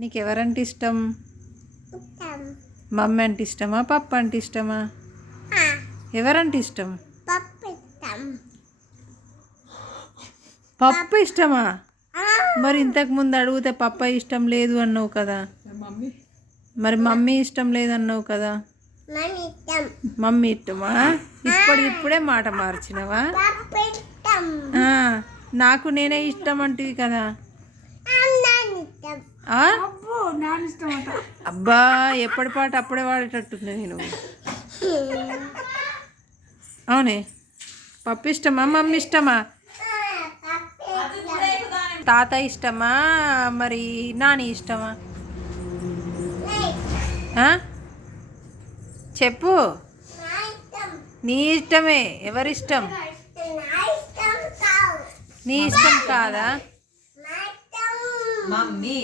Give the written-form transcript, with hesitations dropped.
నీకు ఎవరంటే ఇష్టం? మమ్మీ అంటే ఇష్టమా, పప్పు అంటే ఇష్టమా? ఎవరంటే ఇష్టం? పప్పు ఇష్టమా? మరి ఇంతకు ముందు అడిగితే పప్ప ఇష్టం లేదు అన్నావు కదా. మరి మమ్మీ ఇష్టం లేదన్నావు కదా. మమ్మీ ఇష్టమా? ఇప్పుడే మాట మార్చినవా? నాకు నేనే ఇష్టం అంటివి కదా. అబ్బా ఎప్పటి పాట అప్పుడే వాడేటట్టుంది నేను. అవునే, పప్పు ఇష్టమా, మమ్మీ ఇష్టమా? తాత ఇష్టమా, మరి నాని ఇష్టమా? చెప్పు. నీ ఇష్టమే. ఎవరిష్టం? నీ ఇష్టం కాదా? మమ్మీ.